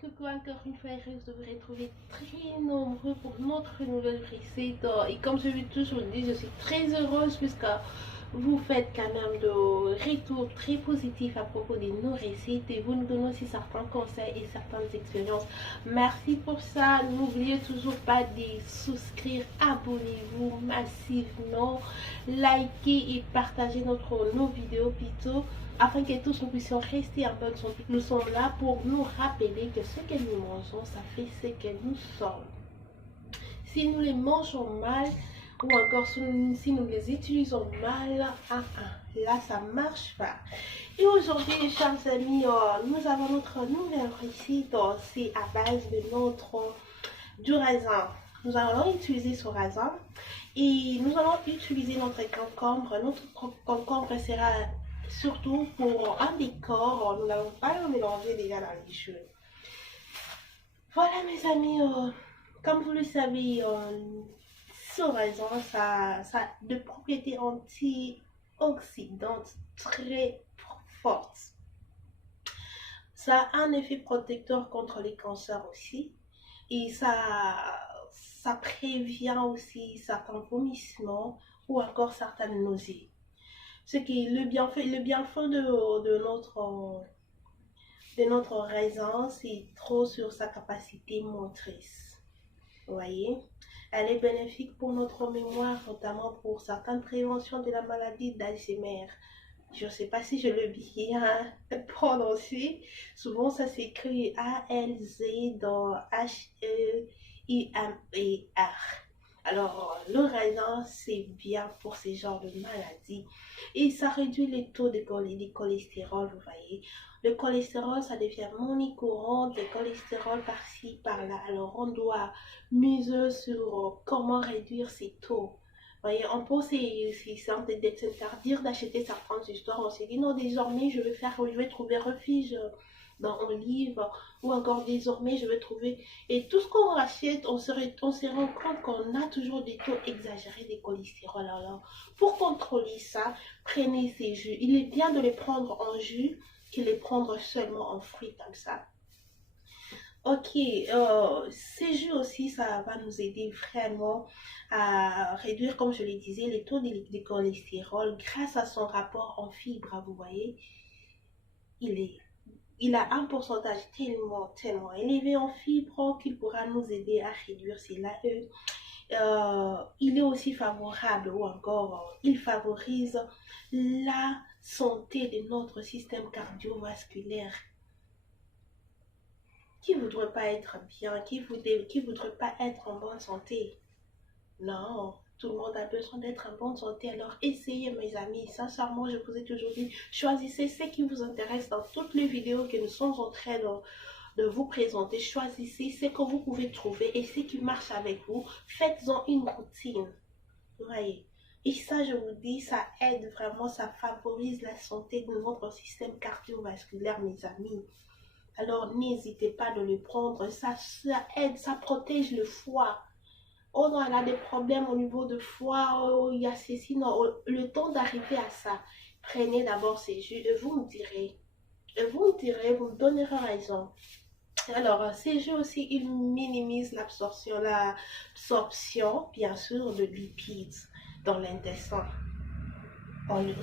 Coucou encore une fois, heureuse de vous retrouver très nombreux pour notre nouvelle recette. Et comme je vous toujours dit, je suis très heureuse puisque vous faites quand même de retours très positifs à propos de nos recettes et vous nous donnez aussi certains conseils et certaines expériences. Merci pour ça. N'oubliez toujours pas de souscrire, abonnez-vous massivement, likez et partagez nos vidéos plutôt afin que tous nous puissions rester en bonne santé. Nous sommes là pour nous rappeler que ce que nous mangeons, ça fait ce que nous sommes. Si nous les mangeons mal, ou encore si nous les utilisons mal, là ça marche pas. Et aujourd'hui, chers amis, nous avons notre nouvelle recette. C'est à base de du raisin. Nous allons utiliser ce raisin et nous allons utiliser notre concombre. Notre concombre sera surtout pour un décor. Nous n'allons pas le mélanger déjà dans les jeux. Voilà mes amis, comme vous le savez, ce raisin, ça a des propriétés antioxydantes très fortes. Ça a un effet protecteur contre les cancers aussi. Et ça prévient aussi certains vomissements ou encore certaines nausées. Ce qui est le bienfait de notre raisin, c'est trop sur sa capacité motrice. Vous voyez, elle est bénéfique pour notre mémoire, notamment pour certaines préventions de la maladie d'Alzheimer. Je ne sais pas si je le bien prononcé. Souvent, ça s'écrit A-L-Z dans H-E-I-M-E-R. Alors, le raisin, c'est bien pour ces genres de maladies. Et ça réduit les taux de cholestérol, vous voyez. Le cholestérol, ça devient monocourant, le cholestérol par-ci, par-là. Alors, on doit miser sur comment réduire ces taux. Vous voyez, on peut s'interdire d'acheter certaines histoires. On s'est dit, non, désormais, je vais trouver refuge dans un livre, ou encore désormais je vais trouver, et tout ce qu'on rachète, on se rend compte qu'on a toujours des taux exagérés de cholestérol. Alors pour contrôler ça, prenez ces jus. Il est bien de les prendre en jus que les prendre seulement en fruits comme ça. Ok, ces jus aussi, ça va nous aider vraiment à réduire, comme je le disais, les taux de cholestérol grâce à son rapport en fibres. Vous voyez, il a un pourcentage tellement élevé en fibres qu'il pourra nous aider à réduire ces l'AE. Il est aussi favorable, ou encore il favorise la santé de notre système cardiovasculaire. Qui voudrait pas être bien, qui voudrait pas être en bonne santé? Non, tout le monde a besoin d'être en bonne santé. Alors essayez mes amis, sincèrement je vous ai toujours dit, choisissez ce qui vous intéresse dans toutes les vidéos que nous sommes en train de vous présenter. Choisissez ce que vous pouvez trouver et ce qui marche avec vous. Faites-en une routine, vous voyez. Et ça, je vous dis, ça aide vraiment, ça favorise la santé de notre système cardiovasculaire, mes amis. Alors n'hésitez pas de le prendre, ça aide, ça protège le foie. Oh non, elle a des problèmes au niveau de foie, oh, il y a ceci, non, le temps d'arriver à ça, prenez d'abord ces jus et vous me direz, vous me donnerez raison. Alors, ces jus aussi, ils minimisent l'absorption, bien sûr, de lipides dans l'intestin.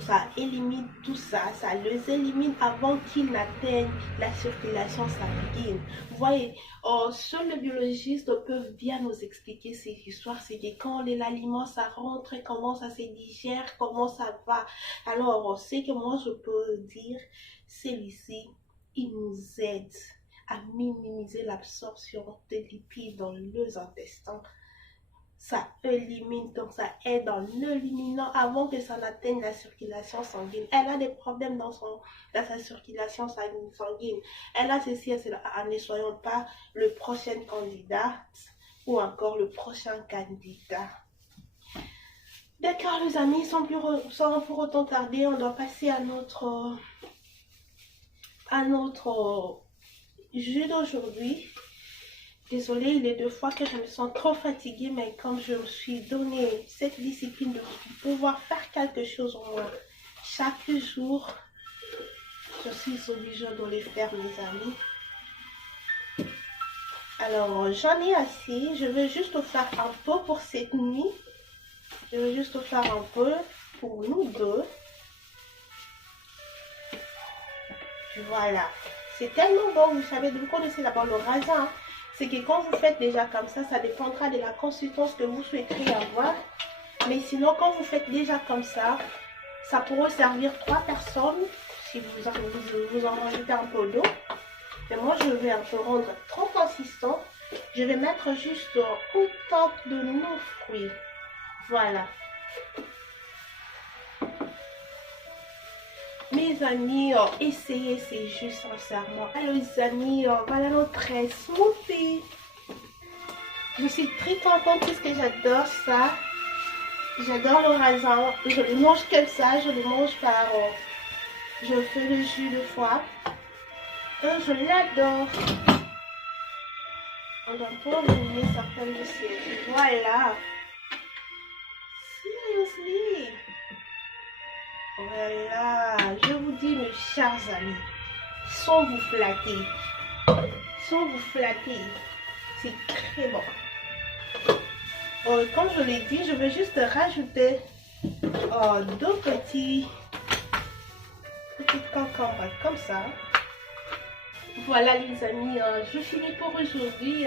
Ça élimine tout ça, ça les élimine avant qu'ils n'atteignent la circulation sanguine. Vous voyez, seuls les biologistes peuvent bien nous expliquer ces histoires. C'est que quand l'aliment ça rentre, comment ça se digère, comment ça va. Alors, ce que moi je peux dire, celui-ci, il nous aide à minimiser l'absorption des lipides dans les intestins. Ça élimine, donc ça aide en éliminant avant que ça n'atteigne la circulation sanguine. Elle a des problèmes dans sa circulation sanguine. Elle a ceci et cela. Ne soyons pas le prochain candidat ou encore le prochain candidat. D'accord les amis, sans pour autant tarder, on doit passer à notre jeu d'aujourd'hui. Désolée, il est 2 fois que je me sens trop fatiguée, mais comme je me suis donné cette discipline de pouvoir faire quelque chose au moins chaque jour, je suis obligée de le faire, mes amis. Alors, j'en ai assez. Je vais juste faire un peu pour cette nuit. Je vais juste faire un peu pour nous deux. Voilà. C'est tellement bon. Vous savez, vous connaissez d'abord le raisin. C'est que quand vous faites déjà comme ça dépendra de la consistance que vous souhaiterez avoir. Mais sinon, quand vous faites déjà comme ça pourrait servir 3 personnes si vous en rajoutez un peu d'eau. Et moi, je vais un peu rendre trop consistant. Je vais mettre juste autant de nos fruits. Voilà. Mes amis, essayez ces jus sincèrement. Alors les amis, voilà notre smoothie. Je suis très contente parce que j'adore ça. J'adore le raisin. Je le mange comme ça. Je le mange par... je fais le jus de foie. Je l'adore. On doit pas oublier certaines de ces... Voilà. Seriously. Voilà. Je vous dis, mes chers amis, sans vous flatter. Sans vous flatter. C'est très bon. Comme je l'ai dit, je vais juste rajouter 2 petites concombres comme ça. Voilà les amis, je finis pour aujourd'hui.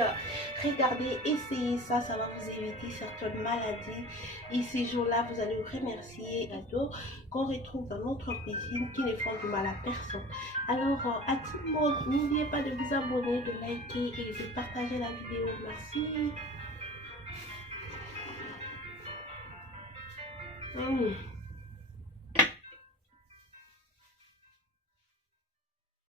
Regardez, essayez ça, ça va vous éviter certaines maladies. Et ces jours-là, vous allez vous remercier à d'autres qu'on retrouve dans notre cuisine qui ne font du mal à personne. Alors, à tout le monde, n'oubliez pas de vous abonner, de liker et de partager la vidéo. Merci.